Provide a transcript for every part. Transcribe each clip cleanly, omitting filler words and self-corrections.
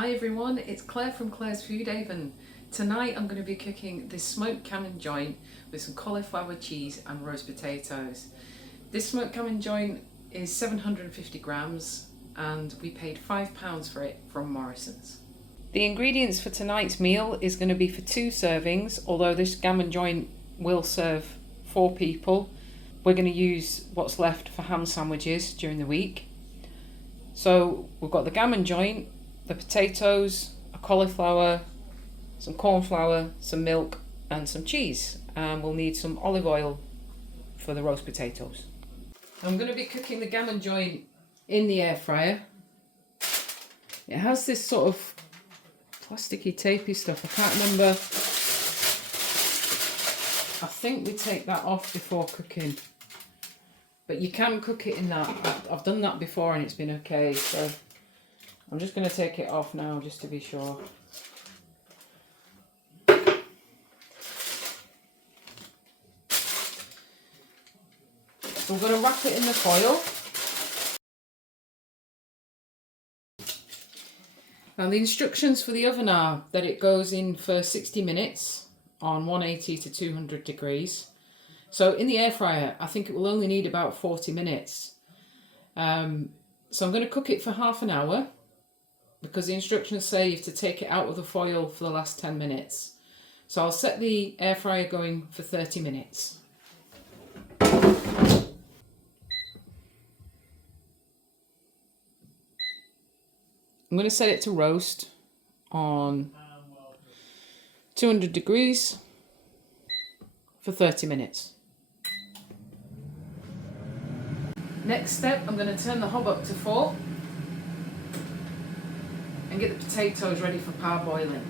Hi everyone, it's Claire from Claire's Food Haven. Tonight I'm going to be cooking this smoked gammon joint with some cauliflower cheese and roast potatoes. This smoked gammon joint is 750 grams and we paid £5 for it from Morrison's. The ingredients for tonight's meal is going to be for 2 servings, although this gammon joint will serve 4 people. We're going to use what's left for ham sandwiches during the week. So we've got the gammon joint, the potatoes, a cauliflower, some corn flour, some milk and some cheese. And we'll need some olive oil for the roast potatoes. I'm going to be cooking the gammon joint in the air fryer. It has this sort of plasticky tapey stuff. I can't remember. I think we take that off before cooking. But you can cook it in that. I've done that before and it's been okay. So I'm just going to take it off now just to be sure. So we're going to wrap it in the foil. Now the instructions for the oven are that it goes in for 60 minutes on 180 to 200 degrees. So in the air fryer, I think it will only need about 40 minutes. So I'm going to cook it for half an hour because the instructions say you have to take it out of the foil for the last 10 minutes. So I'll set the air fryer going for 30 minutes. I'm going to set it to roast on 200 degrees for 30 minutes. Next step, I'm going to turn the hob up to 4 and get the potatoes ready for parboiling.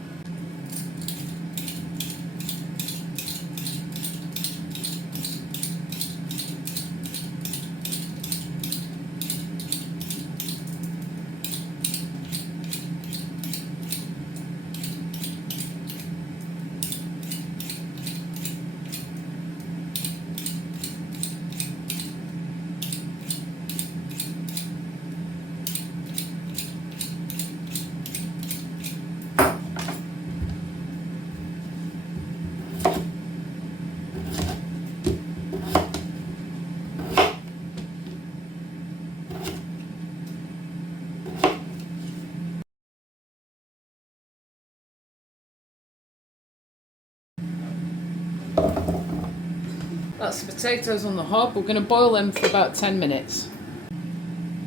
That's the potatoes on the hob. We're going to boil them for about 10 minutes.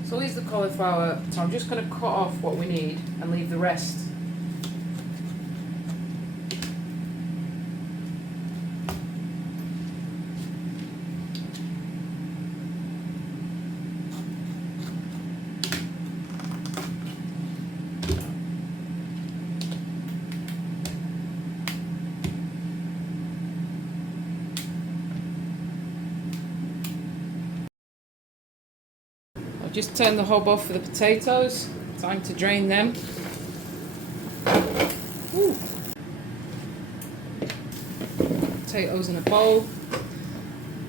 So here's the cauliflower. So I'm just going to cut off what we need and leave the rest. Just turn the hob off for the potatoes. Time to drain them. Ooh. Potatoes in a bowl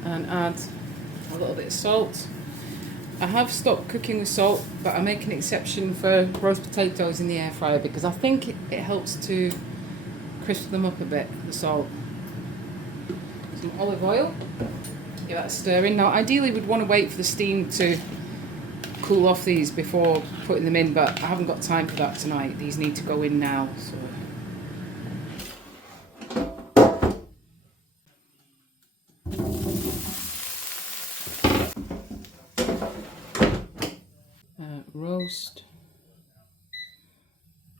and add a little bit of salt. I have stopped cooking with salt, but I make an exception for roast potatoes in the air fryer because I think it helps to crisp them up a bit, the salt. Some olive oil. Give that a stir in. Now ideally we'd want to wait for the steam to cool off these before putting them in, but I haven't got time for that tonight. These need to go in now. Roast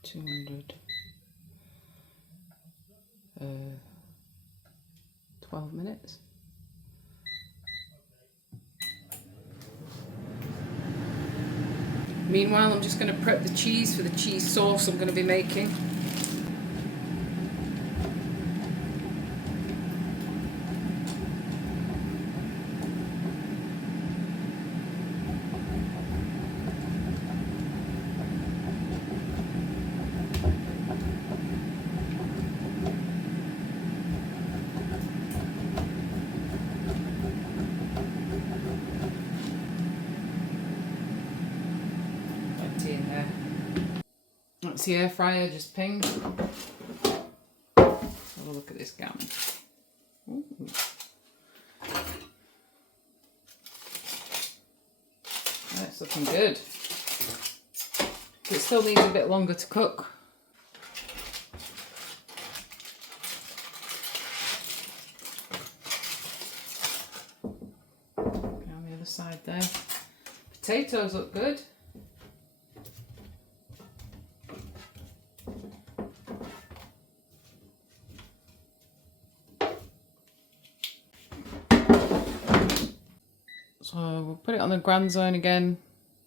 200 12 minutes. Meanwhile, I'm just going to prep the cheese for the cheese sauce I'm going to be making. once the air fryer just pinged. Have a look at this gammon. Ooh. That's looking good. It still needs a bit longer to cook. On the other side there. Potatoes look good. So we'll put it on the grand zone again,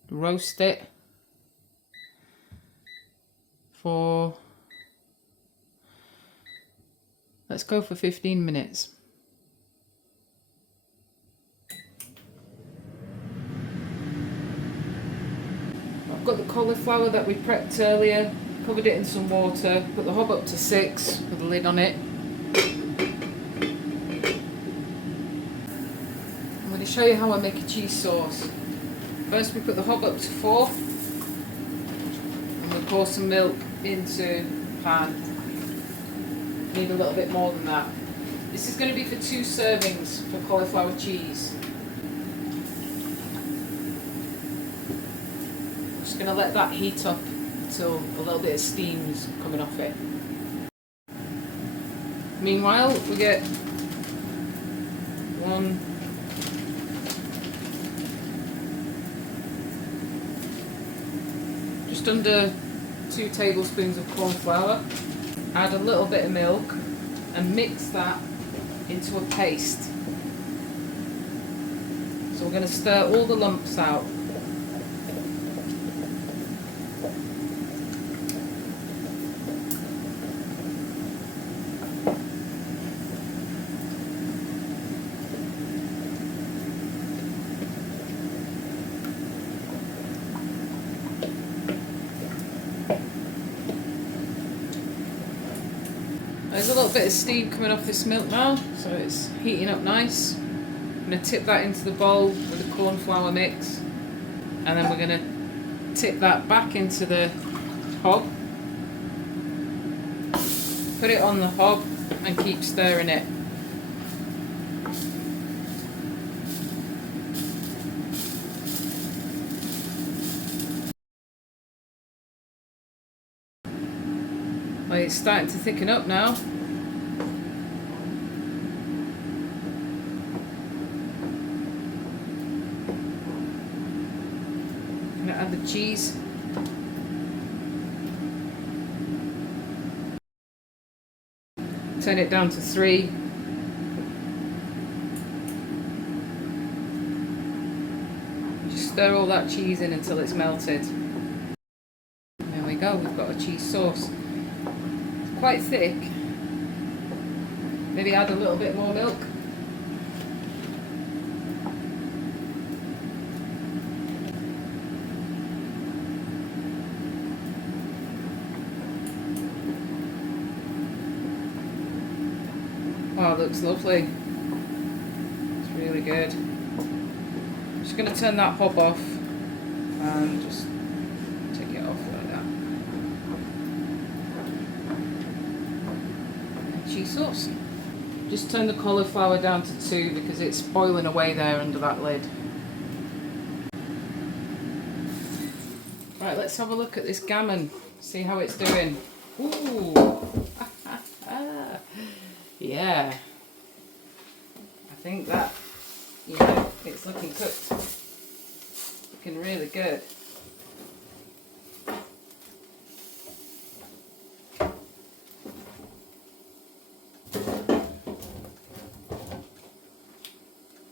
roast it for, let's go for 15 minutes. I've got the cauliflower that we prepped earlier, covered it in some water, put the hob up to 6 with the lid on it. I'm going to show you how I make a cheese sauce. First we put the hob up to 4 and we pour some milk into the pan. Need a little bit more than that. This is going to be for 2 servings for cauliflower cheese. I'm just going to let that heat up until a little bit of steam's coming off it. Meanwhile, we get 1, just under 2 tablespoons of corn flour, add a little bit of milk and mix that into a paste. So we're going to stir all the lumps out. There's a little bit of steam coming off this milk now, so it's heating up nice. I'm going to tip that into the bowl with the corn flour mix, and then we're going to tip that back into the hob, put it on the hob and keep stirring it. Well, it's starting to thicken up now. I'm going to add the cheese. Turn it down to 3. Just stir all that cheese in until it's melted. There we go, we've got a cheese sauce. Quite thick. Maybe add a little bit more milk. Wow, it looks lovely. It's really good. I'm just going to turn that hob off and just take it off like that. Cheese sauce. Just turn the cauliflower down to 2 because it's boiling away there under that lid. Right, let's have a look at this gammon, see how it's doing. Ooh! Yeah. I think that, it's looking cooked. Looking really good.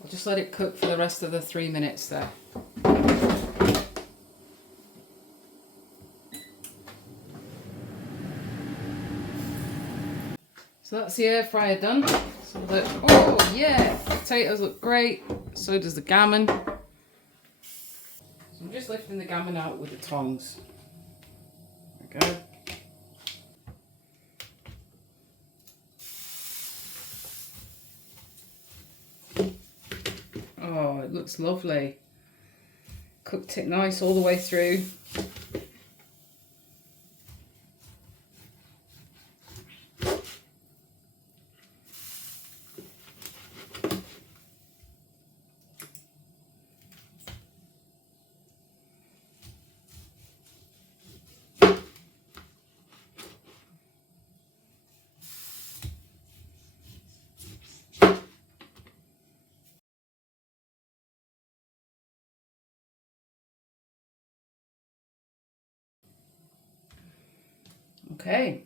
I'll just let it cook for the rest of the 3 minutes there. So that's the air fryer done. So oh yeah, potatoes look great. So does the gammon. So I'm just lifting the gammon out with the tongs. There we go. Oh, it looks lovely. Cooked it nice all the way through. Okay.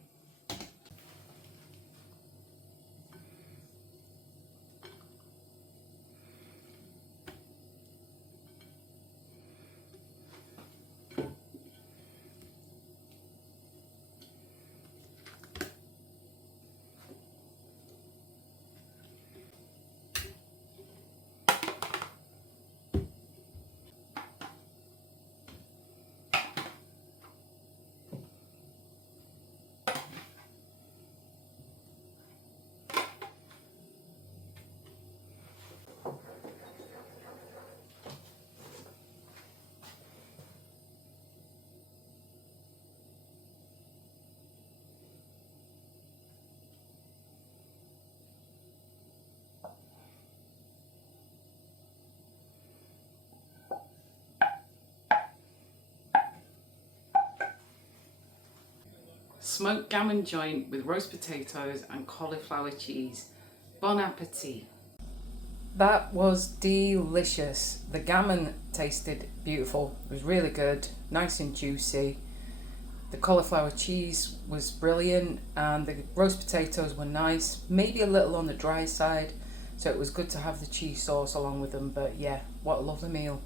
Smoked gammon joint with roast potatoes and cauliflower cheese. Bon appetit. That was delicious. The gammon tasted beautiful. It was really good, nice and juicy. The cauliflower cheese was brilliant and the roast potatoes were nice, maybe a little on the dry side, so it was good to have the cheese sauce along with them. But yeah, what a lovely meal.